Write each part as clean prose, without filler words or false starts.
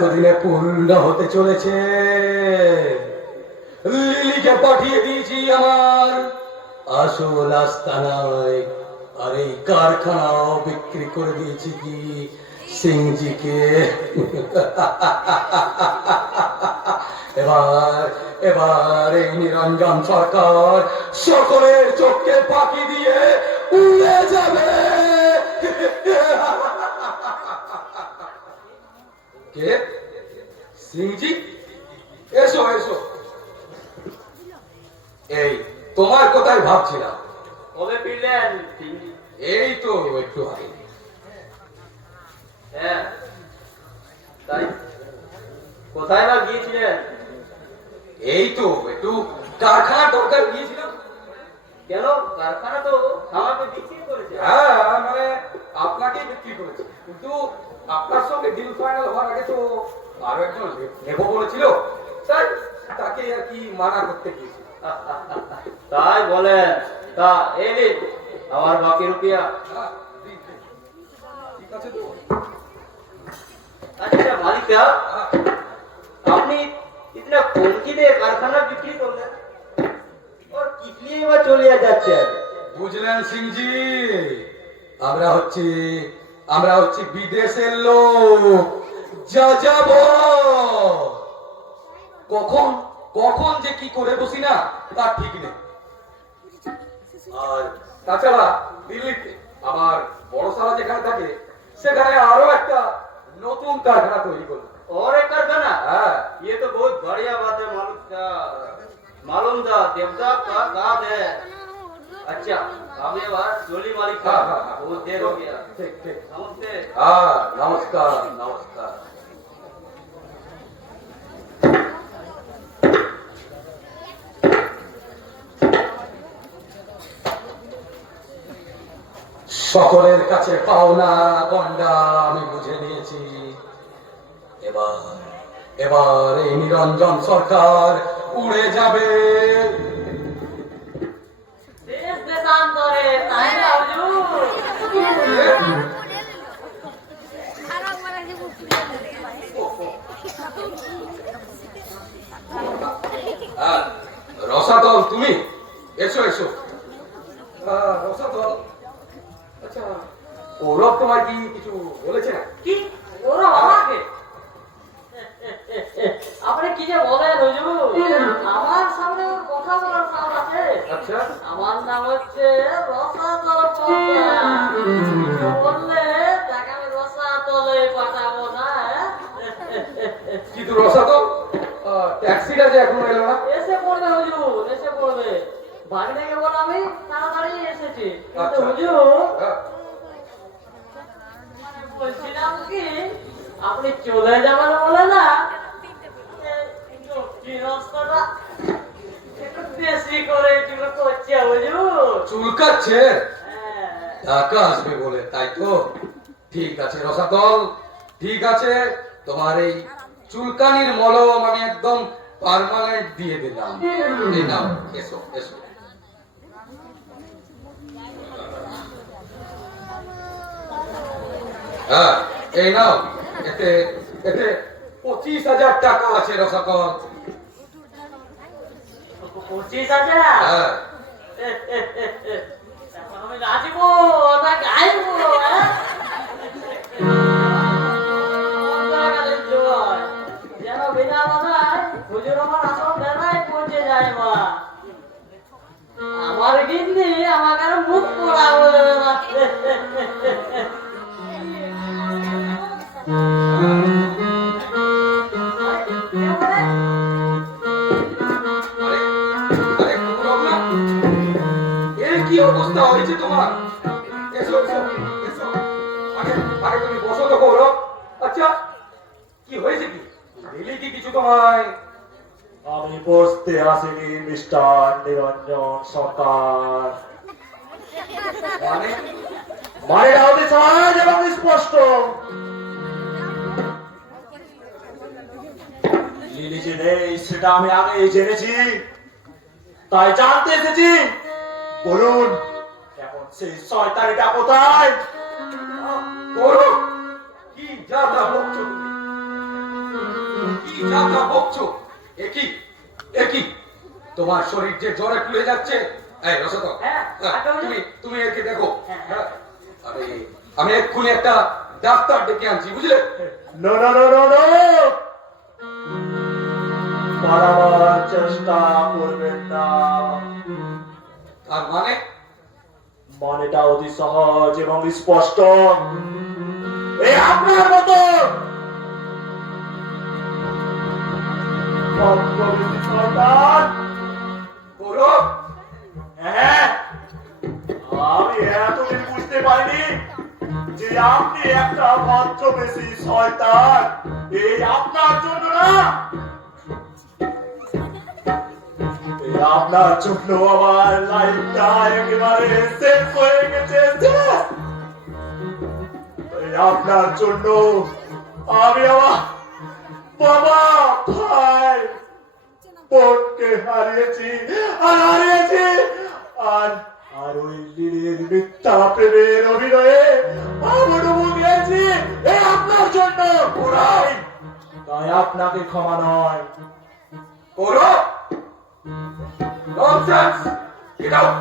এতদিনে পূর্ণ হতে চলেছে। লিলিকে পাঠিয়ে দিয়েছি আমার আসল আস্তানায়, আর এই কারখানাও বিক্রি করে দিয়েছি কি সিংজিকে। এবার এবার এই নিরঞ্জন সরকার সকলের চোখকে ফাঁকি দিয়ে উড়ে যাবে। কে? সিংজি? এসো এসো। এই তোমার কথাই ভাবছিলাম। কবে ফিরলেন? এই তো একটু আগে। হ্যাঁ, তাই কোথায় বা গিয়েছিলেন? এই তো একটু কারখানা দরকার গিয়েছিলাম। কেন? কারখানা তো আমাকে বিক্রি করেছে। হ্যাঁ, মানে আপনাকেই বিক্রি করেছে, কিন্তু আপনার সঙ্গে ডিল ফাইনাল হওয়ার আগে তো আরো একজন নেবো বলেছিল, তাই তাকে আর কি মানা করতে গিয়েছিল। তাই বলেন? তা এই দিন আমার বাকি রুপিয়া। হ্যাঁ, ঠিক আছে তো। আচ্ছা মালিক সাহেব, হ্যাঁ, আপনি इतना कम की दे कारखाना बिक्री করলেন और किस लिए বা চলে যাচ্ছেন? বুঝলেন সিংজি, আমরা হচ্ছি বিদেশের লোক, যা যাব কখন কখন যে কি করে বসি না তার ঠিক নেই। আর তাছাড়া দিল্লিতে আমার বড় সালা যেখানে থাকে সেখানে আরো একটা নতুন কারখানা তৈরি করলাম। और एक कारखाना? হ্যাঁ, ये तो बहुत बढ़िया बात है मालूम था देवता का काम है। अच्छा अब ये बात जोली मालिक का हाँ, हाँ, हाँ। बहुत देर हो गया। ঠিক ঠিক। नमस्ते। হ্যাঁ, নমস্কার নমস্কার। সকলের কাছে পাওনা গন্ডা আমি বুঝে নিয়েছি। এবার এবার এই নিরঞ্জন সরকার উড়ে যাবে। देश देशांतरे ताई ना हुजूर। হ্যাঁ, রসাতল তুমি এসো এসো। রসাতল, আচ্ছা গৌরব তোমার কি কিছু বলেছে না? কি ওরা আমাকে আপনি কি যে বলেন হুজুর? আমার সামনে ওর কথা বলার সাহস আছে? আচ্ছা, আমার নাম হচ্ছে রসাতল পদ্মা। কিছু বললে তাকে আমি রসাতলে পাঠাবো না। কিন্তু রসাতল ট্যাক্সিটা যে এখনো এলো না। এসে পড়বে হুজুর, এসে পড়বে। বাড়ি থেকে বল আমি তাড়াতাড়ি এসেছি। কিন্তু আচ্ছা। হুজুর হ্যাঁ, বলছিলাম কি আপনি চলে যাবেন বলে না রাস্তাটা একটু বেশি করে চুলো করছে হুজুর। চুলকাচ্ছে হ্যাঁ। টাকা আসবে বলে, তাই তো? ঠিক আছে রসাতল, ঠিক আছে, তোমার এই চুলকানির মলম আমি একদম পার্মানেন্ট দিয়ে দিলাম। এই নাও, এসো এসো। হ্যাঁ, এই নাও, এতে এতে 25,000 টাকা আছে রসাতল। 25,000? হ্যাঁ, এখন আমি নাচবো না গাইবো? যেন বিনা বাধায় হুজুর আমার আসল বেলায় পৌঁছে যায় মা। আমার গিন্নি আমাকে আর মুখ পোড়া বলে না। আরে আরে গৌরব না, এর কি অবস্থা হয়েছে তোমার? এসো এসো এসো, আগে আগে তুমি বসো তো গৌরব। আচ্ছা কি হয়েছে, কি দিলি কি কিছু তোমায়? আমি বসতে আসিনি মিস্টার নিরঞ্জন সরকার। মানে মানে রাউদি সহজ এবং স্পষ্ট। লিলি যে নেই সেটা আমি আগেই জেনেছি, তাই জানতে এসেছি। বলুন এখন সেই শয়তানিটা কোথায়? গৌরব, কি যা তা বকছো তুমি? যা তা বকছো? একই তোমার শরীর যে জ্বরে ফুলে যাচ্ছে। এই রসত, হ্যাঁ, তুমি একে দেখো। হ্যাঁ। আরে আমি এক্ষুনি একটা ডাক্তার ডেকে আনছি, বুঝলে? No no no no no, পালাবার চেষ্টা করবেন না। তার মানে মানেটা অতি সহজ এবং স্পষ্ট। এই আপনার মতো ভদ্রবেশী সন্তান। করো হ্যাঁ, আমি এতদিন বুঝতে পারিনি যে আপনি একটা ভদ্রবেশী শয়তান। এই আপনার জন্য না, এই আপনার জন্য আমার লাইফটা একেবারে শেষ হয়ে গেছে। এই আপনার জন্য আমি আমার বাবা, ভাই, বোনকে হারিয়েছি আর আর ওই লিলির মিথ্যা প্রেমের অভিনয়ে আমি ডুবে গেছি। এই আপনার জন্য পুরাই, তাই আপনাকে ক্ষমা নয়। করো nonsense, get out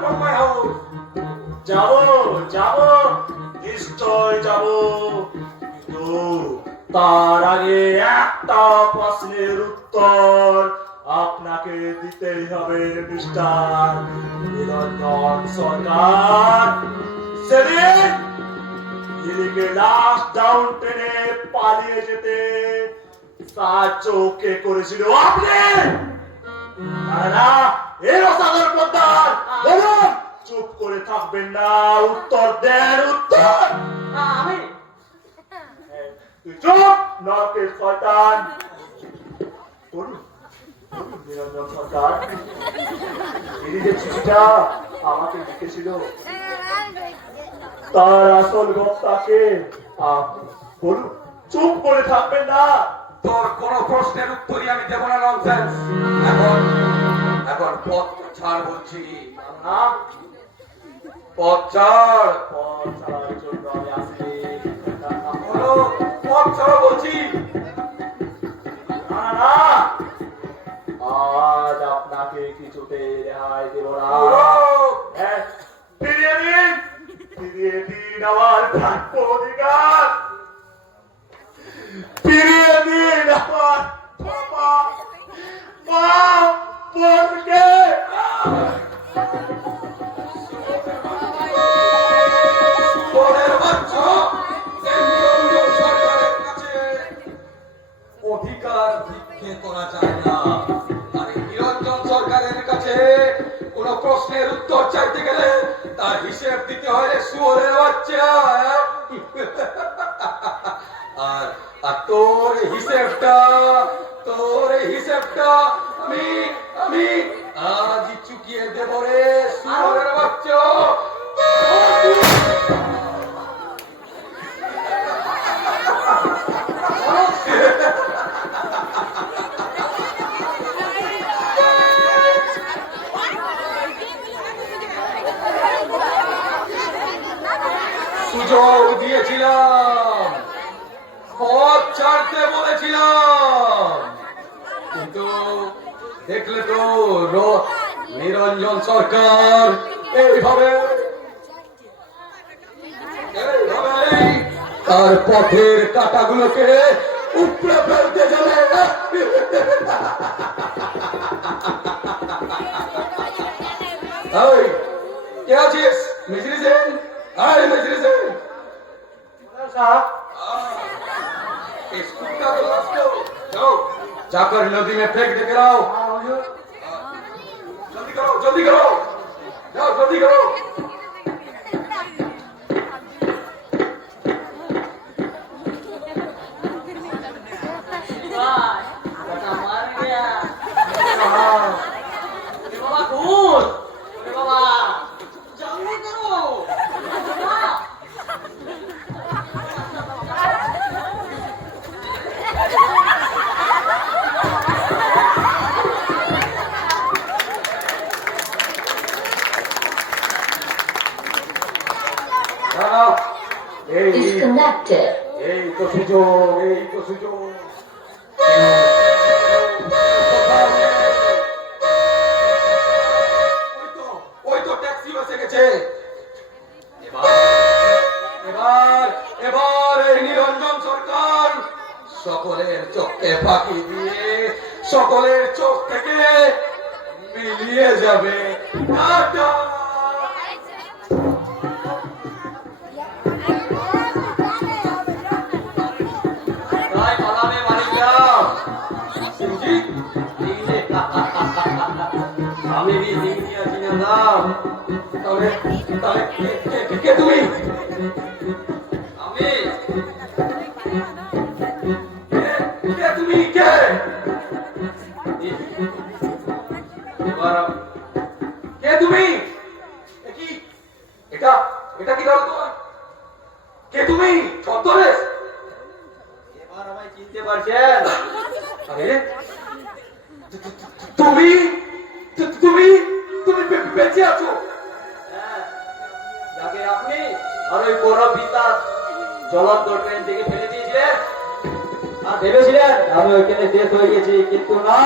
from my house. যাব নিশ্চয় যাব, কিন্তু তার আগে একটা প্রশ্নের উত্তর আপনাকে দিতেই হবে মিস্টার নিরঞ্জন সরকার। সেদিন লিলিকে লাস্ট ডাউন ট্রেনে পালিয়ে যেতে সাহায্য কে করেছিল? আপনি? না, এই অসাধারণ পদ্মার বলুন, চুপ করে থাকবেন না, উত্তর দেন, উত্তর। আমি তুই চুপ, নরকের শয়তান। বলুন নিরঞ্জন সরকার, এই যে চিঠিটা আমাকে লিখেছিল তার আসল বক্তাকে বলুন, চুপ করে থাকবেন না। তোর কোন প্রশ্নের উত্তরই আমি দেব না, ননসেন্স। এখন পথ ছাড় বলছি। না, পথ ছাড়। পথ ছাড়ার জন্য আমি আসি। বলো, পথ ছাড়ো বলছি। না, আজ আপনাকে কিছুতে রেহাই দেব না। বলো, হ্যাঁ, ফিরিয়ে দিন আমার প্রাপ্য অধিকার, ফিরিয়ে দিন আমার বাবা, মা, বোনকে। সুবোধের বাচ্চা, এই নিরঞ্জন সরকারের কাছে অধিকার ভিক্ষে করা যায় না। আর এই নিরঞ্জন সরকারের কাছে কোন প্রশ্নের উত্তর চাইতে গেলে তার হিসেব দিতে হয় রে শুয়োরের বাচ্চা। আর আর তোর হিসেবটা আমি আজ চুকিয়ে দেব রে শুয়োরের বাচ্চা। সুযোগ দিয়েছিলাম, পথ ছাড়তে বলেছিলাম, কিন্তু দেখলে তো নিরঞ্জন সরকার এইভাবেই তার পথের কাঁটাগুলোকে উপড়ে ফেলতে যাবে। এই, কে আছিস? মিজরি সেন, আয় মিজরি সেন। इस कुत्ता को लाश को जाओ, जाकर नदी में फेंक दे के आओ। जल्दी करो, जाओ जल्दी करो। मार गया बाबा, खून बाबा, जल्दी करो। Disconnected. এই তো সুযোগ। নিয়ে যাবে। টাটা। তাই পালাবে মালিক সাহেব। সিংজি, সিংজি। আমি भी সিংজি আছি না নাম। তাহলে তাহলে কে তুমি? আমি কে তুমি? কে? এবার কে তুমি? এ কি? এটা এটা কি দাও তোমার? কে তুমি? ছদ্মবেশ? এবার আমায় চিনতে পারছেন? আরে তুমি তুমি তুমি বেঁচে আছো? হ্যাঁ, যাকে আপনি আর ওই গৌরব বিদ্যাস জ্বলন্ত ট্রেন থেকে ফেলে দিয়েছিলেন আর ভেবেছিলেন আমি ওইখানে শেষ হয়ে গেছি, কিন্তু না,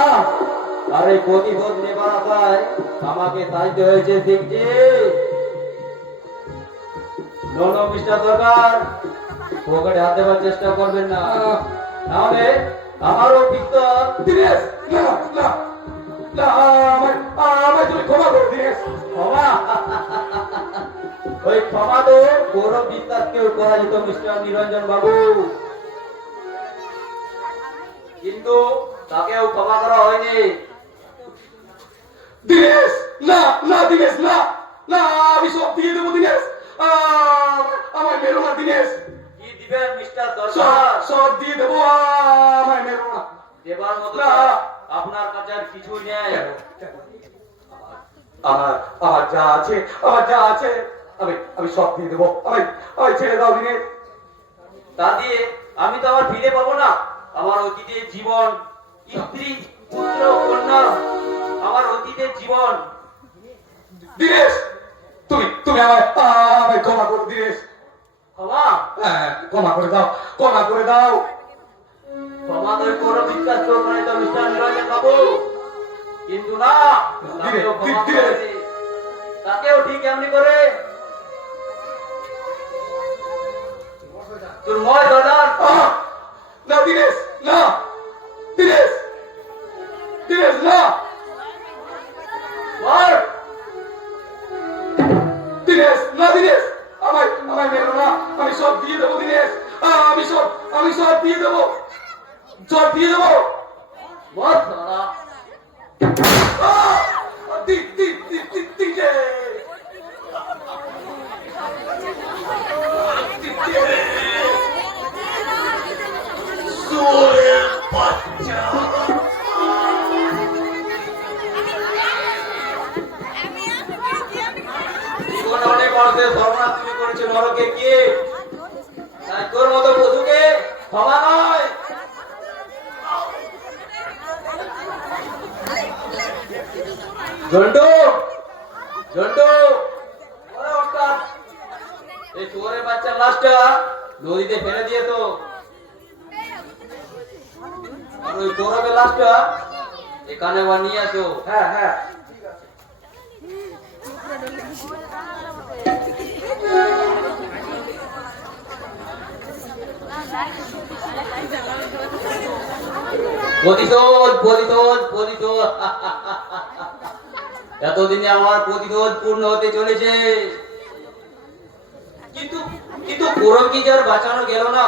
আর এই প্রতিশোধ নেবার আশায় আমাকে সাইতে হয়েছে। দেখছি নো মিস্টার সরকার, পকেটে হাত দেওয়ার চেষ্টা করবেন না, নাহলে আমারও পিস্তল। দিনেশ, না না না, আমায় তুমি ক্ষমা করে দিনেশ। ক্ষমা? ওই ক্ষমা তো গৌরব বিদ্যাসকেও করা যেত মিস্টার নিরঞ্জন বাবু, কিন্তু তাকেও ক্ষমা করা হয়নি। দিনেশ, না না দিনেশ, না না, আমি সব দিয়ে দেবো দিনেশ। আমায় মেরো না দিনেশ। কি দিবেন মিস্টার সব সরকার? সব দিয়ে দেবো, আমায় মেরো না। দেবার মতো না। আপনার কাছে আর কিছুই নেই। আমার যা আছে, আমার যা আছে, আমি সব দিয়ে দেবো। আমায় ছেড়ে দাও দিনেশ। তা দিয়ে আমি তো আবার ফিরে পাবো না আমার অতীতের জীবন, স্ত্রী, পুত্র, কন্যা, আমার অতীতের জীবন। দিনেশ, তুমি আমায় ক্ষমা করো দিনেশ। ক্ষমা? হ্যাঁ, ক্ষমা করে দাও, ক্ষমা করে দাও। ক্ষমা তো কোনো বিশ্বাস করে তো মিস্টার নিরঞ্জন বাবু, কিন্তু না, তাকেও ক্ষমা করেছে। তাকেও ঠিক এমনি করে তোর ময় দাদা। না দিনেশ, না দিনেশ, দিনেশ না বল দিনেশ, না দিনেশ, আমায় মেরো না। আমি সব দিয়ে দেবো দিনেশ। আমি সব দিয়ে দেবো, সব দিয়ে দেবো। বল দাদা। জীবন অনেক মানুষের সর্বনাশ তুমি করেছো নরকে, কি তাই তোর মতো বধূকে ক্ষমা নয়। জন্টু, জন্টু, ওরে ওস্তাদ, এই চোরের বাচ্চার লাশটা নদীতে ফেলে দিয়েছো, আর ওই গৌরবের লাশটা এখানে আবার নিয়ে আসো। হ্যাঁ হ্যাঁ, প্রতিশোধ, প্রতিশোধ, প্রতিশোধ। এতদিনে আমার প্রতিশোধ পূর্ণ হতে চলেছে, কিন্তু কিন্তু গৌরব কি যার বাঁচানো গেল না।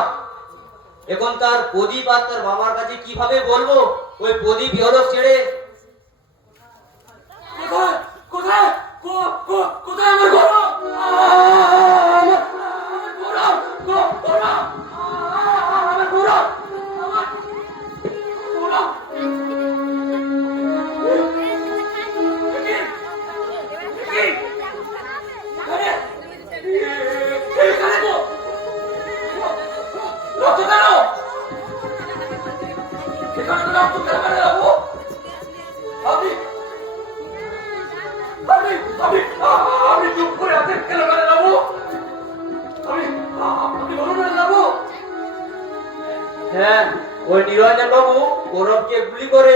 এখন তার প্রদীপ আর তার বাবার কাছে কিভাবে বলবো ওই প্রদীপ ইহলোক ছেড়ে? কোথায় কোথায় কোথায় আমার গৌরব? আমার গৌরব, গৌরব, আমার গৌরব, আমার গৌরব। এখানে তো রক্ত কেন? এখানে তো রক্ত কেন মেরে রাখবো? আপনি আমি আমি আমি চুপ করে আছি কেন মেরে রাখবো? আপনি বলুন মেরে রাখবো? হ্যাঁ, ওই নিরঞ্জন বাবু গৌরবকে গুলি করে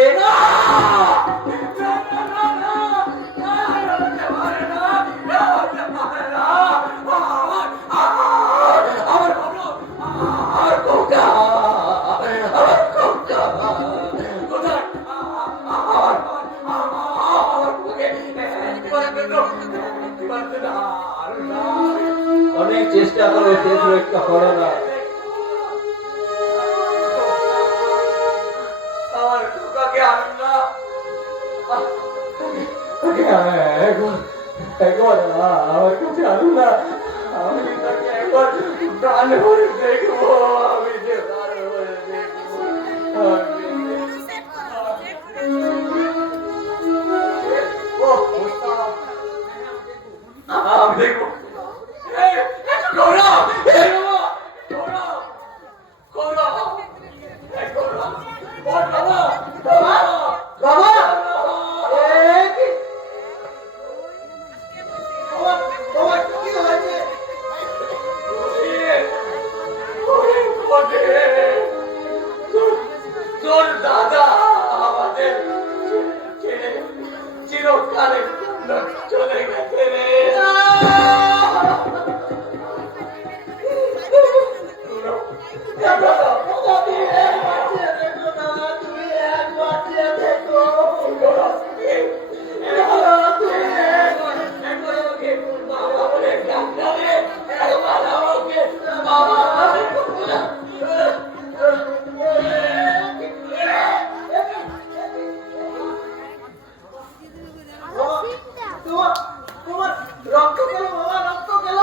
অনেক চেষ্টা করে শেষ রক্ষা হলো না। আমার টুকাকে আনুন না। একবার আমার কাছে আনুন না, আমি তাকে একবার প্রাণ ভরে দেখবো, আমি যে প্রাণ ভরে দেখবো। আমি দেখবো। এই, একটু দৌড়াও। এই বাবা, দৌড়াও। দৌড়াও। এই দৌড়াও। বল বাবা, দৌড়াও। বাবা, এ কি? বাবা, বাবা, কি হয়েছে? ওরে, ওরে, তোর দাদা আমাদের ছেড়ে চিরকালে চলে গেছে রে। তোমার রক্ত গেল বাবা, রক্ত গেল।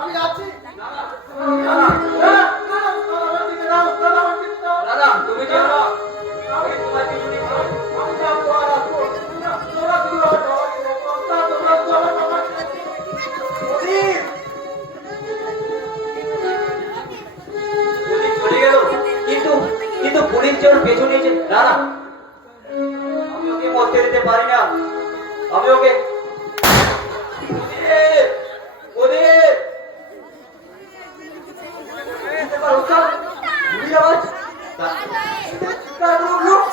আমি আছি। দাদা, তুমি যেও না, আমি তোমার কিছু দিই। পুলিশ চলে গেল, কিন্তু পুলিশ যে ওর পেছনে যে দাঁড়া, আমি ওকে মরতে দিতে পারি না। আমি ওকে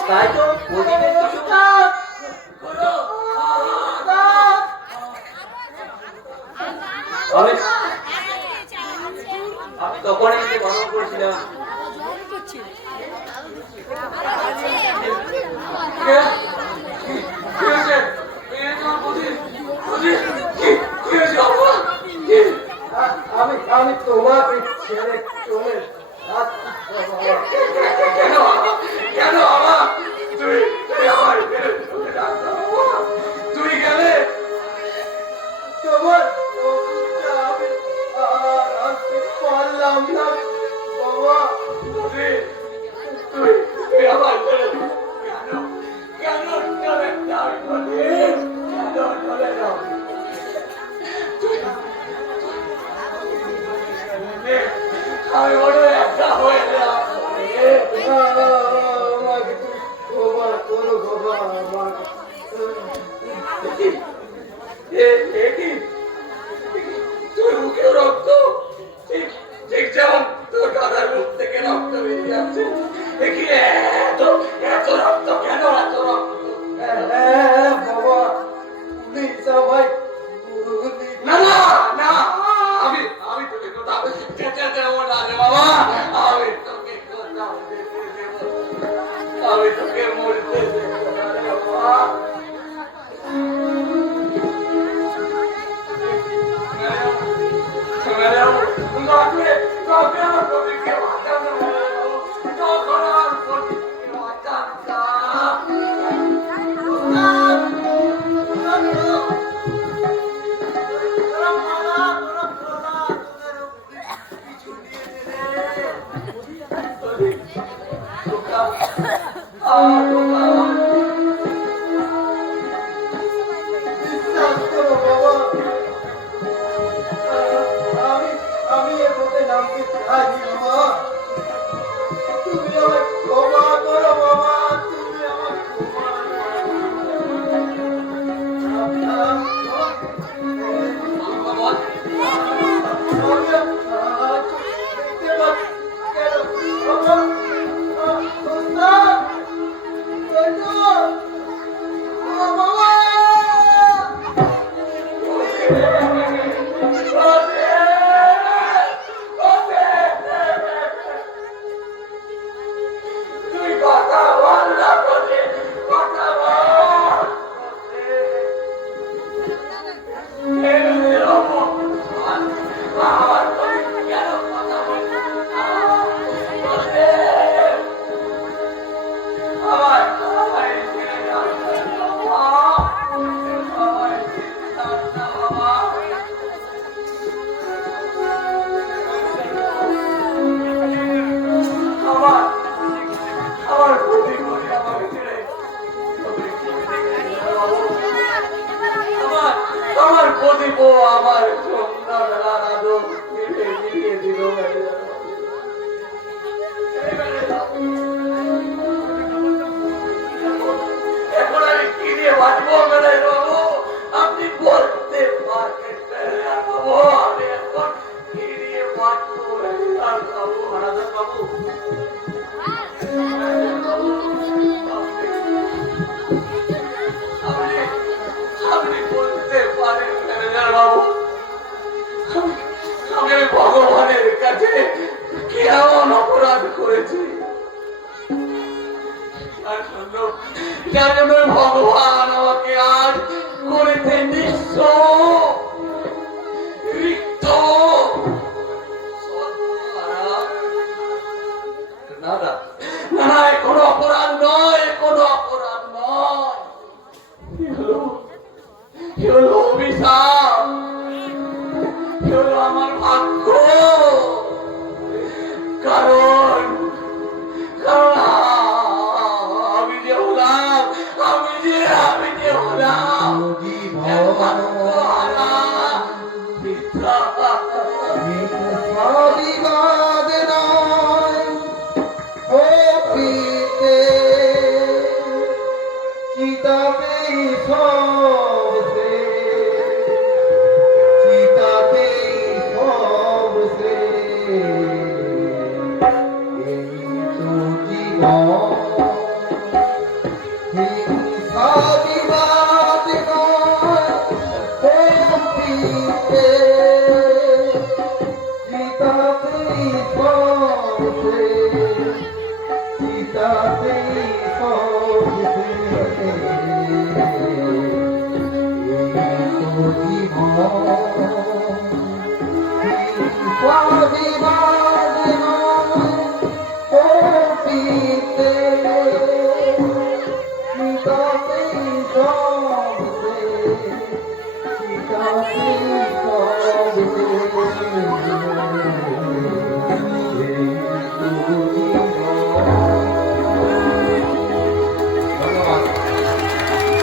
তাই তো প্রদীপের কিছু আমি আমি তখন এসে বারণ করেছিলাম। আমি তোমাকে ছেড়ে চলে যাচ্ছি বাবা। কেন বাবা? তুই আমার ছেড়ে চলে যাচ্ছ বাবা? তুই গেলে তোমার অসুখটা আমি আর আনতে পারলাম না বাবা। তুই আমার ছেড়ে কেন চলে যাবি বলে? কেন চলে যাও? আমি বড় একটা হয়ে গেলাম। আমাকে তুই ক্ষমা করো বাবা, আমাকে। তোর মুখে রক্ত, ঠিক যেমন তোর দাদার মুখ থেকে রক্ত বেরিয়ে যাচ্ছে। দেখি এত রক্ত কেন? এত রক্ত বাবা, পুলিশ সবাই না না না, আমি তোকে কোথাও যেতে দেবো না রে বাবা। আমি তোকে কোথাও যেতে দেবো না। আমি তোকে মরতে দেবো না রে বাবা। আমার প্রদীপকে বাঁচানো, আমার প্রদীপকে বাঁচানো। আমি এর মধ্যে নামতে চাইনি বাবা। তুমি আমার ক্ষমা করো বাবা, তুমি আমার ক্ষমা পাঠ করে আর বাবু হারাধন বাবু আপনি বলতে পারেন ম্যানেজার বাবু আমি ভগবানের কাছে কি এমন অপরাধ করেছি যার জন্য ভগবান আমাকে আজ করেছে নিঃস্ব রিক্ত সর্বহারা। না না না না এ কোনো অপরাধ নয় এ কোনো অপরাধ নয় এ হলো অভিশাপ এ হলো আমার ভাগ্য কারণ কারণ আমি যে হলাম আত্মহারা, মিথ্যা। বিবাদ নয় প্রকৃতে চিতাতেই সবসে চিতাতেই সবসে এই তো জীবন